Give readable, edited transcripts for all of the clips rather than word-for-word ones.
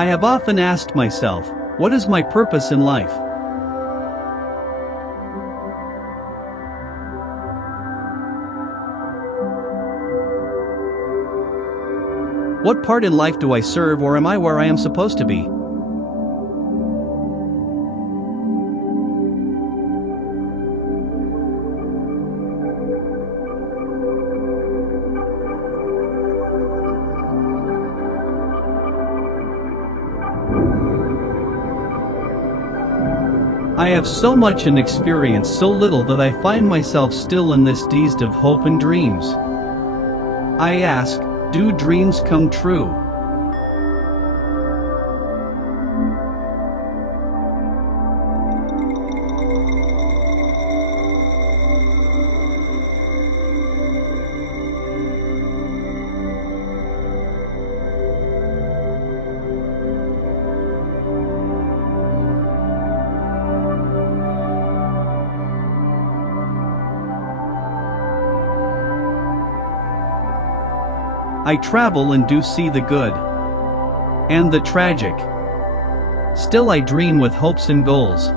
I have often asked myself, what is my purpose in life? What part in life do I serve, or am I where I am supposed to be? I have so much and experience so little that I find myself still in this dazed of hope and dreams. I ask, do dreams come true? I travel and do see the good and the tragic. Still I dream with hopes and goals.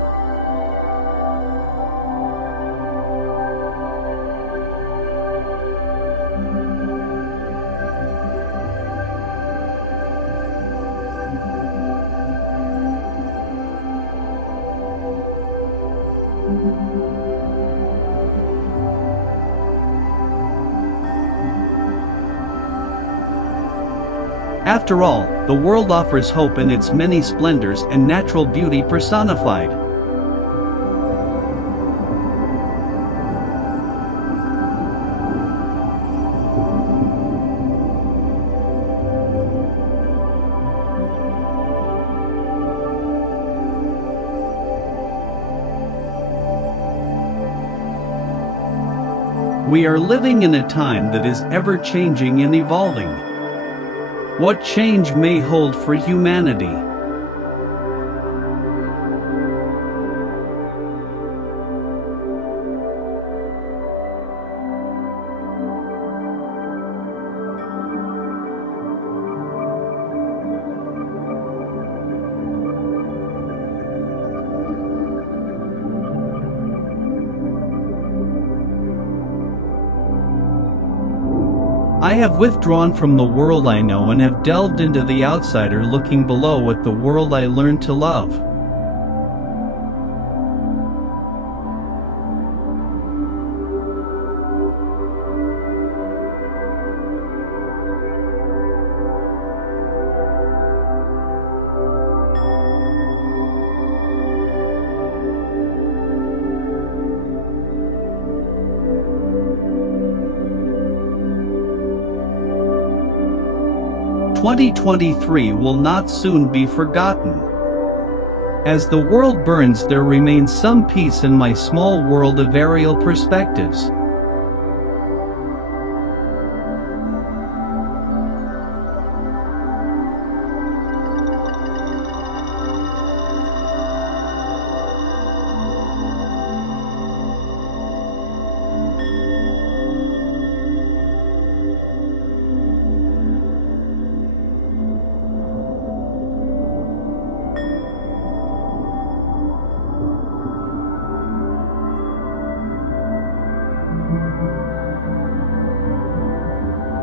After all, the world offers hope in its many splendors and natural beauty personified. We are living in a time that is ever-changing and evolving. What change may hold for humanity? I have withdrawn from the world I know and have delved into the outsider, looking below at the world I learned to love. "2023 will not soon be forgotten. As the world burns, there remains some peace in my small world of aerial perspectives."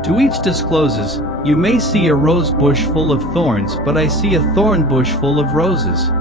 To each discloses, you may see a rose bush full of thorns, but I see a thorn bush full of roses.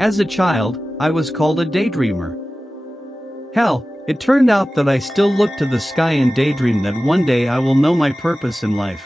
As a child, I was called a daydreamer. Hell, it turned out that I still look to the sky and daydream that one day I will know my purpose in life.